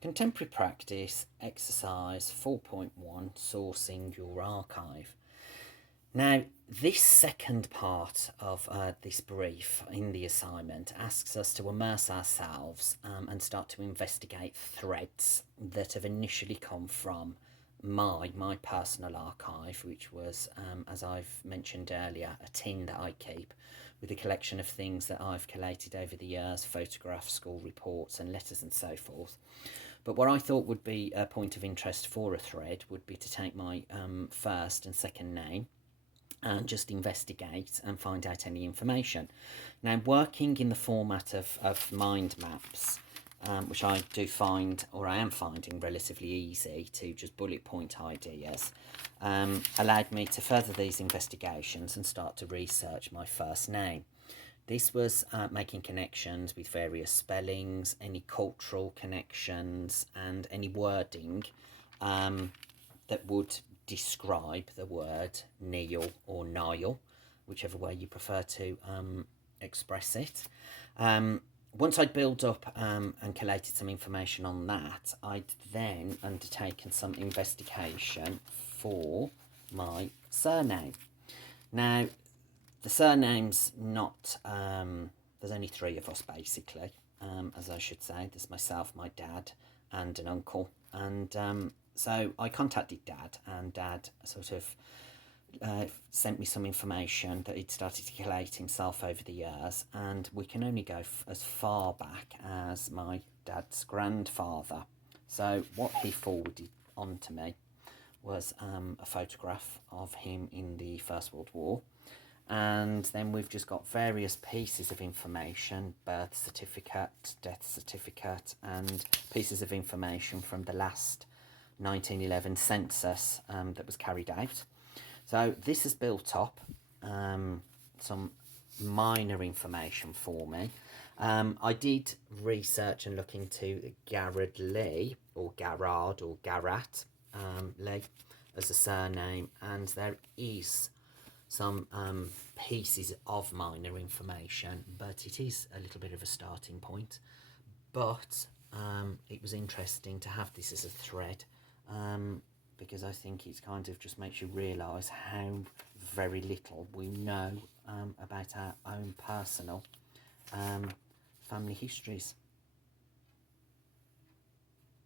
Contemporary Practice Exercise 4.1, Sourcing Your Archive. Now, this second part of this brief in the assignment asks us to immerse ourselves and start to investigate threads that have initially come from my personal archive, which was, as I've mentioned earlier, a tin that I keep with a collection of things that I've collated over the years, photographs, school reports, and letters, and so forth. But what I thought would be a point of interest for a thread would be to take my first and second name and just investigate and find out any information. Now, working in the format of mind maps, which I do find, or I am finding, relatively easy to just bullet point ideas, allowed me to further these investigations and start to research my first name. This was making connections with various spellings, any cultural connections, and any wording that would describe the word Neil or Niall, whichever way you prefer to express it. Once I'd built up and collated some information on that, I'd then undertaken some investigation for my surname. Now, the surname's not, there's only three of us basically, as I should say. There's myself, my dad, and an uncle. And so I contacted Dad, and Dad sort of sent me some information that he'd started to collate himself over the years, and we can only go as far back as my dad's grandfather. So what he forwarded on to me was a photograph of him in the First World War. And then we've just got various pieces of information: birth certificate, death certificate, and pieces of information from the last 1911 census that was carried out. So this has built up some minor information for me. I did research and look into Garrard Lee, or Garrard, or Garrat Lee as a surname, and there is some pieces of minor information, but it is a little bit of a starting point. But it was interesting to have this as a thread, because I think it kind of just makes you realise how very little we know about our own personal family histories.